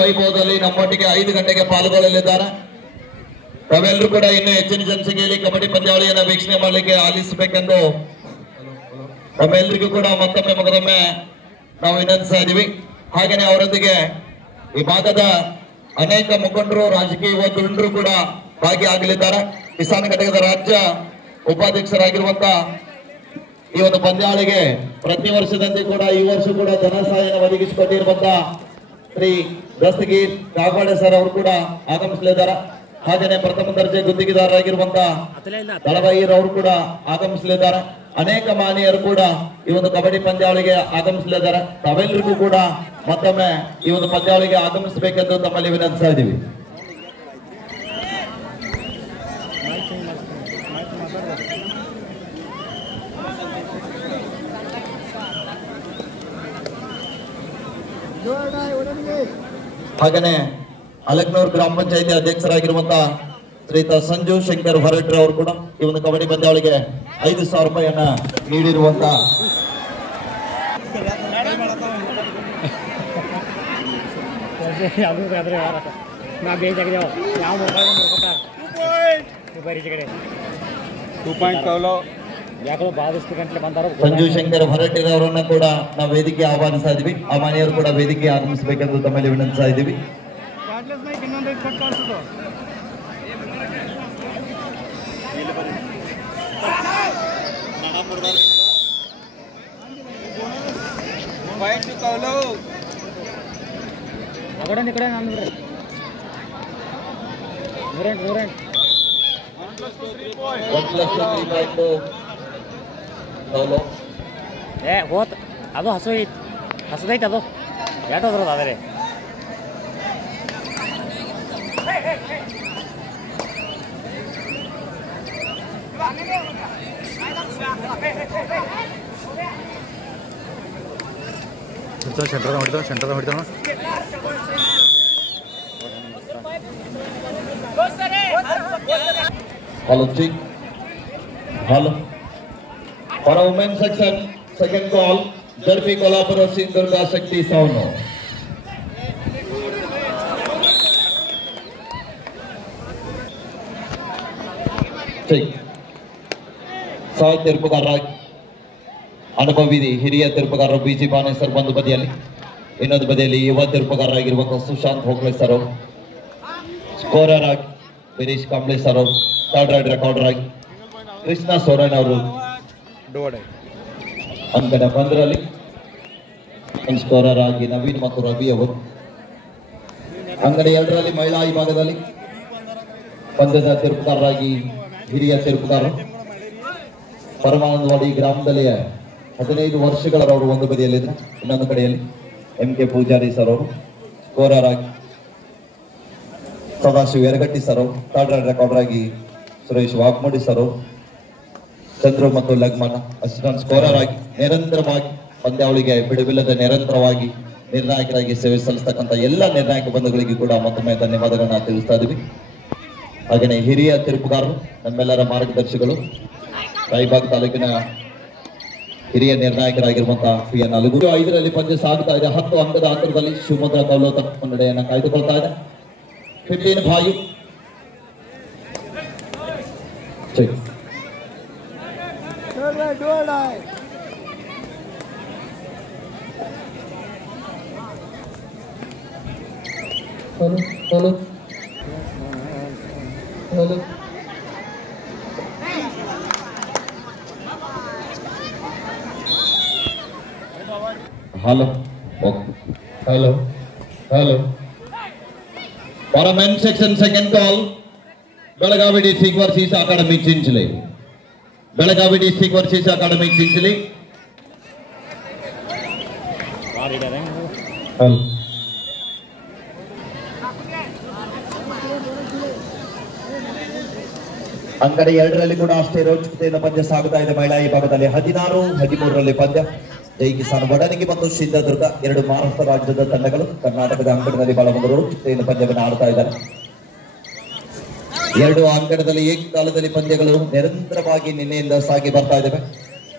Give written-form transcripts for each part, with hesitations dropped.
ವೈಭವದಲ್ಲಿ ನಮ್ಮೊಟ್ಟಿಗೆ 5 ಗಂಟೆಗೆ ಪಾಲ್ಗೊಳ್ಳಲಿದ್ದಾರೆ. ತಾವೆಲ್ಲರೂ ಕೂಡ ಇನ್ನೂ ಹೆಚ್ಚಿನ ಜನಸಂಖ್ಯೆಯಲ್ಲಿ ಕಬಡ್ಡಿ ಪಂದ್ಯಾವಳಿಯನ್ನು ವೀಕ್ಷಣೆ ಮಾಡಲಿಕ್ಕೆ ಆಲಿಸಬೇಕೆಂದು ತಮ್ಮೆಲ್ಲರಿಗೂ ಕೂಡ ಮತ್ತೊಮ್ಮೆ ನಾವು ವಿನಂತಿಸ್ತಾ ಇದ್ದೀವಿ. ಹಾಗೆಯೇ ಅವರೊಂದಿಗೆ ಈ ಭಾಗದ ಅನೇಕ ಮುಖಂಡರು, ರಾಜಕೀಯ ಧುರೀಣರು ಕೂಡ ಭಾಗಿಯಾಗಲಿದ್ದಾರೆ. ಕಿಸಾನ್ ಘಟಕದ ರಾಜ್ಯ ಉಪಾಧ್ಯಕ್ಷರಾಗಿರುವಂತಹ ಈ ಒಂದು ಪಂದ್ಯಾವಳಿಗೆ ಪ್ರತಿ ವರ್ಷದಂತೆ ಕೂಡ ಈ ವರ್ಷ ಕೂಡ ಧನ ಸಹಾಯವನ್ನು ಒದಗಿಸಿಕೊಟ್ಟಿರುವಂತಹ ಶ್ರೀ ದಸ್ತಗೀರ್ ಕಾಗೋಡೆ ಸರ್ ಅವರು ಕೂಡ ಆಗಮಿಸಲಿದ್ದಾರೆ. ಹಾಗೆಯೇ ಪ್ರಥಮ ದರ್ಜೆ ಗುತ್ತಿಗೆದಾರರಾಗಿರುವಂತಹ ದಳವಾಯಿರ್ ಅವರು ಕೂಡ ಆಗಮಿಸಲಿದ್ದಾರೆ. ಅನೇಕ ಮಾನ್ಯರು ಕೂಡ ಈ ಒಂದು ಕಬಡ್ಡಿ ಪಂದ್ಯಾವಳಿಗೆ ಆಗಮಿಸಲಿದ್ದಾರೆ. ತಾವೆಲ್ಲರಿಗೂ ಕೂಡ ಮತ್ತೊಮ್ಮೆ ಈ ಒಂದು ಪಂದ್ಯಾವಳಿಗೆ ಆಗಮಿಸಬೇಕೆಂದು ತಮ್ಮಲ್ಲಿ ವಿನಂತಿಸ್ತಾ ಇದ್ದೀವಿ. ಹಾಗೇನೆ ಅಲಕ್ನೂರ್ ಗ್ರಾಮ ಪಂಚಾಯತಿ ಅಧ್ಯಕ್ಷರಾಗಿರುವಂತಹ ಶ್ರೀಯುತ ಸಂಜು ಶಂಕರ್ ಹೊರಟ್ರೆ ಅವರು ಕೂಡ ಈ ಒಂದು ಕಬಡ್ಡಿ ಪಂದ್ಯಾವಳಿಗೆ 5,000 ರೂಪಾಯಿಯನ್ನ ನೀಡಿರುವಂತ ಸಂಜು ಶಂಕರ್ ಹೊರಟ್ರೆ ಅವರನ್ನ ಕೂಡ ನಾವು ವೇದಿಕೆ ಆಹ್ವಾನಿಸ್ತಾ ಇದ್ವಿ. ಆ ಮನೆಯವರು ಕೂಡ ವೇದಿಕೆ ಆಗಮಿಸಬೇಕೆಂದು ತಮ್ಮಲ್ಲಿ ವಿನಂತಿಸ್ತಾ ಇದ್ದೀವಿ. ಅದು ಹಸದೈತೆ ಅದು ಯಾಟೋದ್ರದ್ದು ಆದರೆ centre ಹೊಡಿತಾನ Hello, Chick. Hello. For a women's section, second call, Derby Kolhapur Sindurga Shakti Savno. Chick. ಸಾಹಿತ್ಯ ತೀರ್ಪುಗಾರ ಅನುಭವಿ ಹಿರಿಯ ತೀರ್ಪುಗಾರರು ಬಿಜಿ ಬಾನೆ ಸರ್ ಒಂದು ಬದಿಯಲ್ಲಿ, ಇನ್ನೊಂದು ಬದಿಯಲ್ಲಿ ಯುವ ತೀರ್ಪುಗಾರರಾಗಿರುವಂತಹ ಸುಶಾಂತ್ ಹೋಗ್ಲೆ ಸರ್ ಅವರು, ಸ್ಕೋರರ್ ಆಗಿ ಗಿರೀಶ್ ಕಾಂಬ್ಳೆ ಸರ್ ಅವರು, ಥರ್ಡ್ ರೈಡ್ ರೆಕಾರ್ಡರ್ ಆಗಿ ಕೃಷ್ಣ ಸೋರನ್ ಅವರು ಅಂಕಣ 15ರಲ್ಲಿ, ಸ್ಕೋರರ್ ಆಗಿ ನವೀನ್ ಮತ್ತು ರವಿ ಅವರು, ಅಂಕಣ 2ರಲ್ಲಿ ಮಹಿಳಾ ವಿಭಾಗದಲ್ಲಿ ಪಂದ್ಯದ ತೀರ್ಪುಗಾರರಾಗಿ ಹಿರಿಯ ತೀರ್ಪುಗಾರರು ಪರಮಾನಂದವಾಡಿ ಗ್ರಾಮದಲ್ಲಿ 15 ವರ್ಷಗಳವರು ಒಂದು ಬದಿಯಲ್ಲಿದ್ದರು, ಇನ್ನೊಂದು ಕಡೆಯಲ್ಲಿ MK ಪೂಜಾರಿ ಸರ್ ಅವರು, ಸ್ಕೋರರ್ ಆಗಿ ಸದಾಶಿವ ಯರಗಟ್ಟಿ ಸರ್ ಅವರು, ಥರ್ಡ್ ರೈಡ್ ರೆಕಾರ್ಡರ್ ಆಗಿ ಸುರೇಶ್ ವಾಗ್ಮೋಡಿ ಸರ್ ಅವರು, ಚಂದ್ರು ಮತ್ತು ಲಗ್ಮನ ಅಸಿಸ್ಟೆಂಟ್ ಸ್ಕೋರರ್ ಆಗಿ ನಿರಂತರವಾಗಿ ಪಂದ್ಯಾವಳಿಗೆ ಬಿಡುವಿಲ್ಲದೆ ನಿರಂತರವಾಗಿ ನಿರ್ಣಾಯಕರಾಗಿ ಸೇವೆ ಸಲ್ಲಿಸ್ತಕ್ಕಂಥ ಎಲ್ಲ ನಿರ್ಣಾಯಕ ಬಂಧುಗಳಿಗೆ ಕೂಡ ಮತ್ತೊಮ್ಮೆ ಧನ್ಯವಾದಗಳನ್ನ ತಿಳಿಸ್ತಾ ಇದ್ದೀವಿ. ಹಾಗೆಯೇ ಹಿರಿಯ ತೀರ್ಪುಗಾರರು, ನಮ್ಮೆಲ್ಲರ ಮಾರ್ಗದರ್ಶಿಗಳು, ರಾಯಬಾಗ್ ತಾಲೂಕಿನ ಹಿರಿಯ ನಿರ್ಣಾಯಕರಾಗಿರುವಂತಹ PN ಅಲಗೂರು. 5ರಲ್ಲಿ ಪಂದ್ಯ ಸಾಗುತ್ತಾ ಇದೆ. 10 ಅಂಕದ ಅಂತರದಲ್ಲಿ ಶಿವಮೊಗ್ಗ ಕವಲೋತ ಮುನ್ನಡೆಯನ್ನು ಕಾಯ್ದುಕೊಳ್ತಾ ಇದೆ. 15 boy Hello. Okay. Hello. Hello. For a men's section, second call, Belagavi District versus Academic Chinchilli. Belagavi District versus Academic Chinchilli. Hello. ಅಂಕಣ 2ರಲ್ಲಿ ಕೂಡ ಅಷ್ಟೇ ರೋಚಕತೆಯಿಂದ ಪಂದ್ಯ ಸಾಗುತ್ತಾ ಇದೆ. ಮಹಿಳಾ ವಿಭಾಗದಲ್ಲಿ 16-13ರಲ್ಲಿ ಪಂದ್ಯ. ಜೈ ಕಿಸಾನ್ ವಡನಗಿ ಮತ್ತು ಸಿಂಧದುರ್ಗ 2 ಮಹಾರಾಷ್ಟ್ರ ರಾಜ್ಯದ ತಂಡಗಳು ಕರ್ನಾಟಕದ ಅಂಕಣದಲ್ಲಿ ಬಹಳ ಒಂದು ರೋಚಕತೆಯಿಂದ ಪಂದ್ಯವನ್ನು ಆಡ್ತಾ ಇದ್ದಾರೆ. 2 ಅಂಕಣದಲ್ಲಿ ಏಕಕಾಲದಲ್ಲಿ ಪಂದ್ಯಗಳು ನಿರಂತರವಾಗಿ ನಿನ್ನೆಯಿಂದ ಸಾಗಿ ಬರ್ತಾ ಇದ್ದಾವೆ.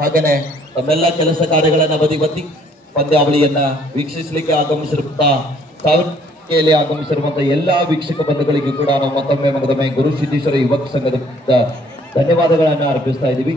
ಹಾಗೇನೆ ತಮ್ಮೆಲ್ಲ ಕೆಲಸ ಕಾರ್ಯಗಳನ್ನ ಬದಿಗೊತ್ತಿ ಪಂದ್ಯಾವಳಿಯನ್ನ ವೀಕ್ಷಿಸಲಿಕ್ಕೆ ಆಗಮಿಸಿರುತ್ತಾ ಯಲ್ಲಿ ಆಗಮಿಸಿರುವಂತಹ ಎಲ್ಲಾ ವೀಕ್ಷಕ ಬಂಧುಗಳಿಗೂ ಕೂಡ ನಾವು ಮತ್ತೊಮ್ಮೆ ಗುರು ಸಿದ್ದೇಶ್ವರ ಯುವಕ ಸಂಘದ ಧನ್ಯವಾದಗಳನ್ನು ಅರ್ಪಿಸ್ತಾ ಇದ್ದೀವಿ.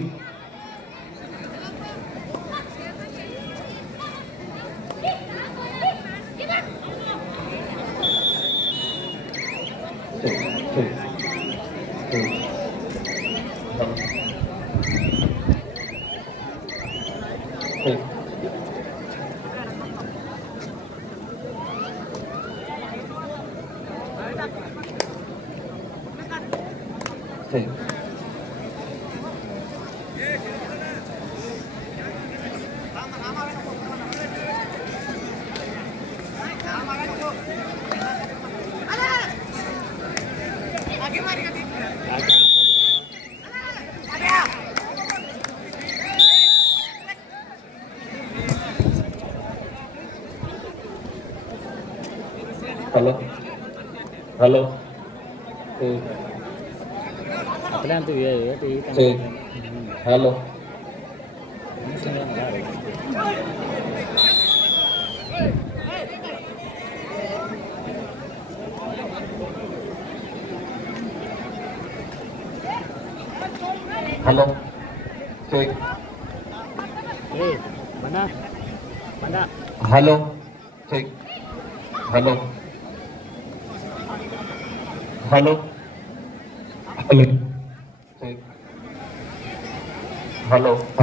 ಹಲೋ ಹಲೋ ಅಪ್ಲೈ ಅಂತೀವಿ hello hello hello hello hello hello hello hello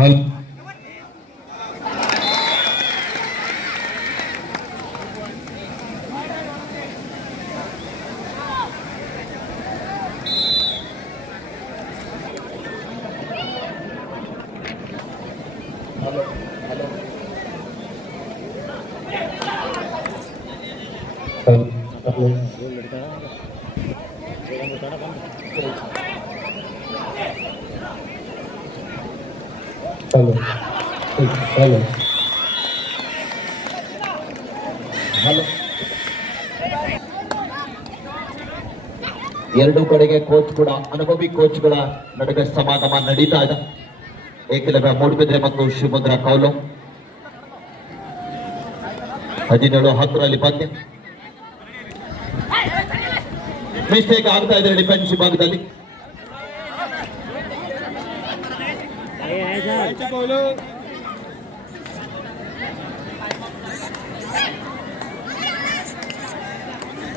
hello hello hello ಎರಡೂ ಕಡೆಗೆ ಕೋಚ್ ಕೂಡ ಅನುಭವಿ ಕೋಚ್ಗಳ ನಡುವೆ ಸಮಾಗಮ ನಡೀತಾ ಇದೆ. ಏಕಲವ್ಯ ಮೂಡುಬಿದ್ರೆ ಮತ್ತು ಶಿವಮೊಗ್ಗ ಕೌಲು 17-10 ಪಂದ್ಯ. ಮಿಸ್ಟೇಕ್ ಆಗ್ತಾ ಇದೆ ಡಿಫೆನ್ಸ್ ವಿಭಾಗದಲ್ಲಿ.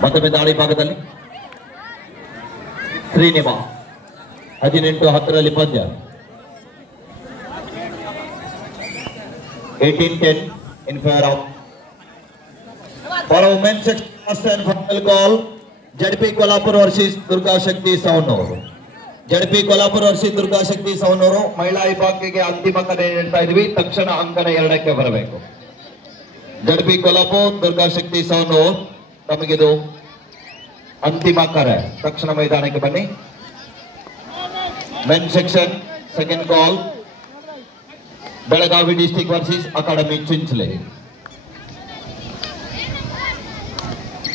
ಮತ್ತೊಮ್ಮೆ ದಾಳಿ ಭಾಗದಲ್ಲಿ ಶ್ರೀನಿವಾಸ್ 18-10 ಪಂದ್ಯ. 18-10 in favor of for women's section final call JP Kolhapur versus Durga Shakti Savanur. JP Kolhapur versus Durga Shakti Savanur ಮಹಿಳಾ ವಿಭಾಗಕ್ಕೆ ಅಂತಿಮ ಕರೆ ನೀಡ್ತಾ ಇದ್ವಿ. ತಕ್ಷಣ ಅಂಕನ 2ಕ್ಕೆ ಬರಬೇಕು. JP Kolhapur Durga Shakti Savanur ತಮಗಿದು ಅಂತಿಮ ಕರೆ. ತಕ್ಷಣ ಮೈದಾನಕ್ಕೆ ಬನ್ನಿ. Men section second call Belagavi district versus academy Chinchale.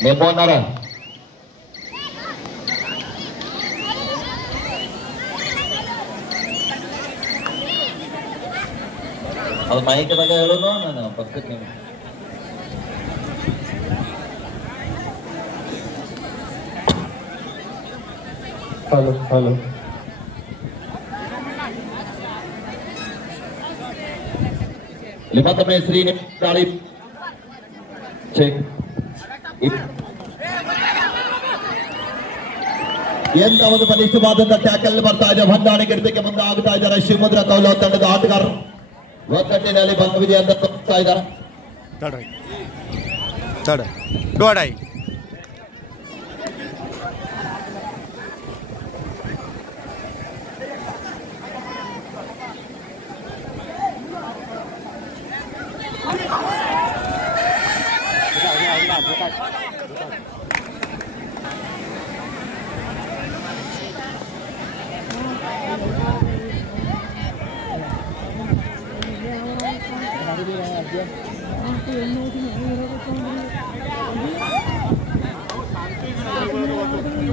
ನೇಮೋನರ ಅದು ಮೈಕದಾಗ ಹೇಳೋದು ನಾನು ಪಕ್ಕಕ್ಕೆ ಹಲೋ ಹಲೋ ಮತ್ತೊಮ್ಮೆ ಶ್ರೀನಿವಾಸ್ ದಾಳಿ ಚೆಕ್. ಎಂತ ಒಂದು ಬಲಿಷ್ಠವಾದಂತಹ ಟ್ಯಾಕಲ್ ಬರ್ತಾ ಇದೆ. ಹೊಂದಾಣಿಕೆ ಇಡೋದಕ್ಕೆ ಮುಂದೆ ಆಗ್ತಾ ಇದ್ದಾರೆ ಶಿವಮೊಗ್ಗ ಕೌಲ ತಂಡದ ಆಟಗಾರರು. ಒಕ್ಕಟ್ಟಿನಲ್ಲಿ ಬಂಧವಿದೆ ಅಂತ ತೋರಿಸ್ತಾ ಇದ್ದಾರೆ.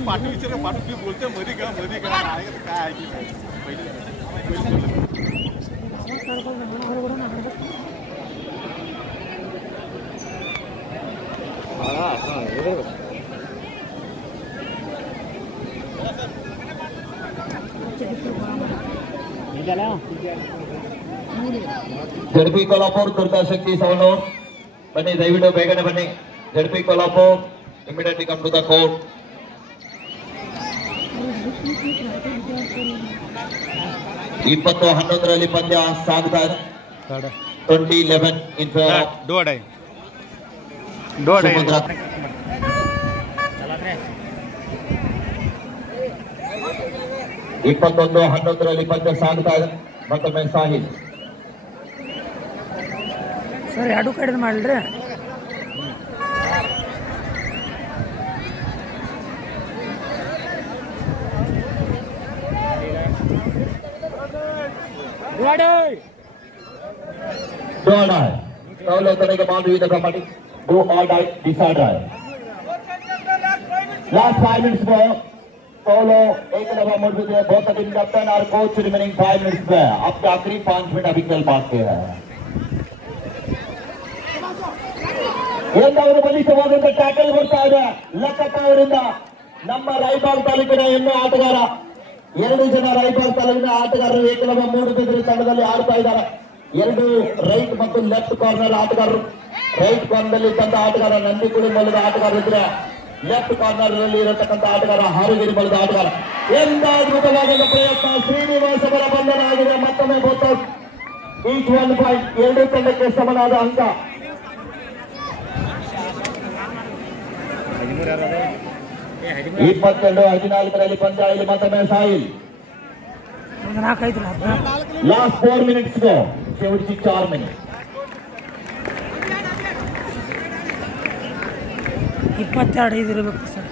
पाठी विचार पाठी बोलते मरी का काय ಜಡ್ಪಿ ಕೊಲ್ಹಾಪುರ್ ದುರ್ಗಾಶಕ್ತಿ ಸವಣೂರ್ ಬನ್ನಿ, ದಯವಿಟ್ಟು ಬೇಗನೆ ಬನ್ನಿ. ZP Kolhapur immediately come to the court. 20-11 ಪಂದ್ಯ ಸಾಗ್ತಾ ಇದೆ. 20-11 in favor of ಸುಮಂದ್ರ. 21-11 ಪಂದ್ಯ ಸಾಗ್ತಾ ಇದೆ. ಮತ್ತೊಮ್ಮೆ ಸಾಹಿಲ್ ಸರ್ ಎರಡು ಕಡೆ ಮಾಡ್ರಿ. कौलो करेंगे boundary the kabaddi do or die decide है. लास्ट 5 minutes में कौलो एक नंबर मोड़ पे बहुत टीम कैप्टन और कोच रिमेनिंग 5 minutes में अब आखिरी 5 मिनट अभी चल बाकी है. ಎಂದಾದರೂ ಬಲಿಷ್ಠವಾದಂತ ಟ್ಯಾಕಲ್ ಬರ್ತಾ ಇದೆ ಲಕ್ಕಪ್ಪ ಅವರಿಂದ. ನಮ್ಮ ರಾಯಬಾಗ್ ತಾಲೂಕಿನ ಹೆಣ್ಣು ಆಟಗಾರ, 2 ಜನ ರಾಯಬಾಗ್ ತಾಲೂಕಿನ ಆಟಗಾರರು ಏಕಲವ್ಯ ಮೂಡುಬಿದಿರೆ ತಂಡದಲ್ಲಿ ಆಡ್ತಾ ಇದ್ದಾರೆ. 2 ರೈಟ್ ಮತ್ತು ಲೆಫ್ಟ್ ಕಾರ್ನರ್ ಆಟಗಾರರು. ರೈಟ್ ಕಾರ್ನರ್ ತಂದ ಆಟಗಾರ ನಂದಿಕುಳಿ ಮೂಲದ ಆಟಗಾರ ಇದ್ರೆ, ಲೆಫ್ಟ್ ಕಾರ್ನರ್ ನಲ್ಲಿ ಇರತಕ್ಕಂಥ ಆಟಗಾರ ಹಾರುಗಿರಿ ಮೂಲದ ಆಟಗಾರ. ಎಂದ ಅದ್ಭುತವಾದ ಪ್ರಯತ್ನ, ಶ್ರೀನಿವಾಸ್ ಅವರ ಬಂಧನ ಆಗಿದೆ. ಮತ್ತೊಮ್ಮೆ ಬೋತೌಟ್. ಈಚ್ 1 ಪಾಯಿಂಟ್, 2 ತಂಡಕ್ಕೆ ಸಮನಾದ ಅಂಕ. 22-14 ಪಂದ್ಯ. ಇಲ್ಲಿ ಮತ್ತೊಮ್ಮೆ ಸಾಹಿಲ್. ಲಾಸ್ಟ್ 4 minutes ಗೋ, शेवटची 4 minutes. 22 ಇರಬೇಕು sir.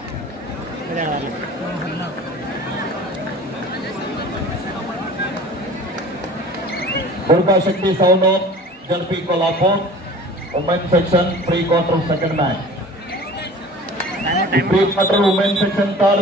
Durgashakti sound ZP Kolhapur women section pre quarter second match. Pre quarter women section third.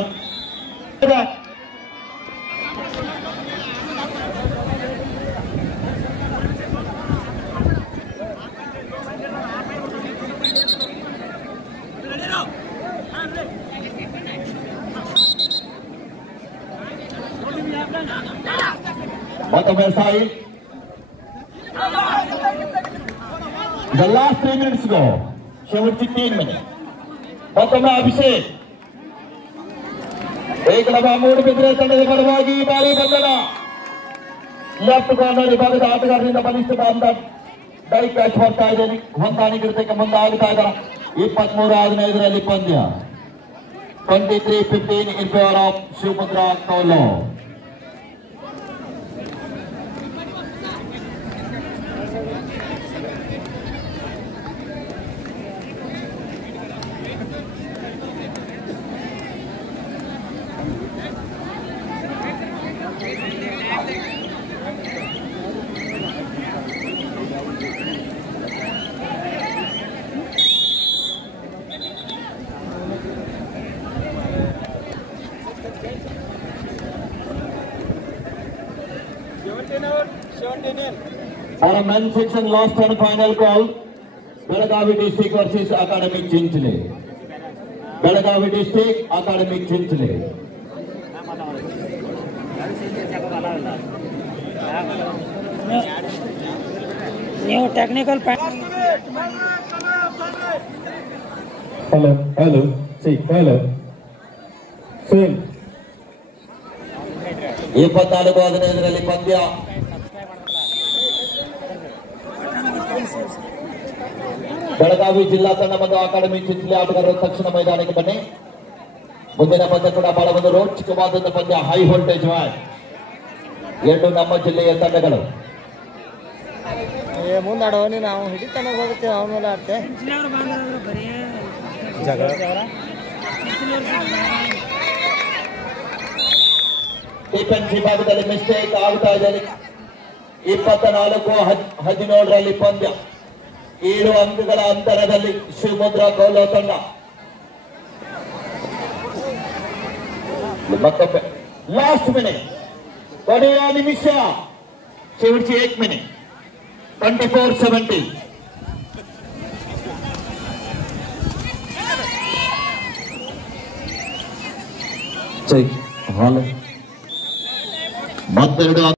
मತ್ತೊಮ್ಮೆ Sahil. The last 3 minutes go, शेवटची 3 minutes. ಮತ್ತೊಮ್ಮೆ ಅಭಿಷೇಕ್. ಏಕಲವ್ಯ ಮೂಡುಬಿದಿರೆ ತಂಡದ ಪರವಾಗಿ ಬಾರಿ ಬಂಧನ. ಲೆಫ್ಟ್ ಕಾರ್ನರ್ ವಿಭಾಗದ ಆಟಗಾರರಿಂದ ಬಲಿಷ್ಠವಾದ ಡೈ ಕ್ಯಾಚ್ ಬರ್ತಾ ಇದೆ. ಹೊಂದಾಣಿಕೆ ಮುಂದೆ ಆಗ್ತಾ ಇದ್ದಾರೆ. 23-15 ಪಂದ್ಯ. 23-15 in favor of ಶಿವಮುದ್ರ ಕೌಲೋ. For a men's section last and final call, Belagavi District versus Academic Chinchile. Belagavi District, Academic Chinchile. New technical Hello, see, hello. Same. 24-15 ಪಂದ್ಯ. ಬೆಳಗಾವಿ ಜಿಲ್ಲಾ ತಂಡ ಮತ್ತು ಅಕಾಡೆಮಿ ಚಿಂಚಲಿ ಆಟಗಾರರು ತಕ್ಷಣ ಮೈದಾನಕ್ಕೆ ಬನ್ನಿ. ಮುಂದಿನ ಪಂದ್ಯ ಕೂಡ ಬಹಳ ಒಂದು ರೋಚಕವಾದಂತಹ ಪಂದ್ಯ, ಹೈ ವೋಲ್ಟೇಜ್ ಮ್ಯಾಚ್. 2 ನಮ್ಮ ಜಿಲ್ಲೆಯ ತಂಡಗಳು. ಮುಂದಾಡೋ ನಾವು ಹಿಡಿತಾನೆ ಹೋಗುತ್ತೆ ಅವನ ಮೇಲೆ ಆಡ್ತೆ ಡಿಫೆನ್ಸ್ ವಿಭಾಗದಲ್ಲಿ ಮಿಸ್ಟೇಕ್ ಆಗ್ತಾ ಇದೆ. 24-17 ಪಂದ್ಯ. 7 ಅಂಕಗಳ ಅಂತರದಲ್ಲಿ ಶಿವಮುದ್ರ ಕೌಲೋ ತಂಡ. ಮತ್ತೊಮ್ಮೆ ಲಾಸ್ಟ್ ಮಿನಿಟ್, ಕೊನೆಯ ನಿಮಿಷ, शेवटची 1 मिनिट. 24-17. ಹಾಲ್ ಮತ್ತೆರಡು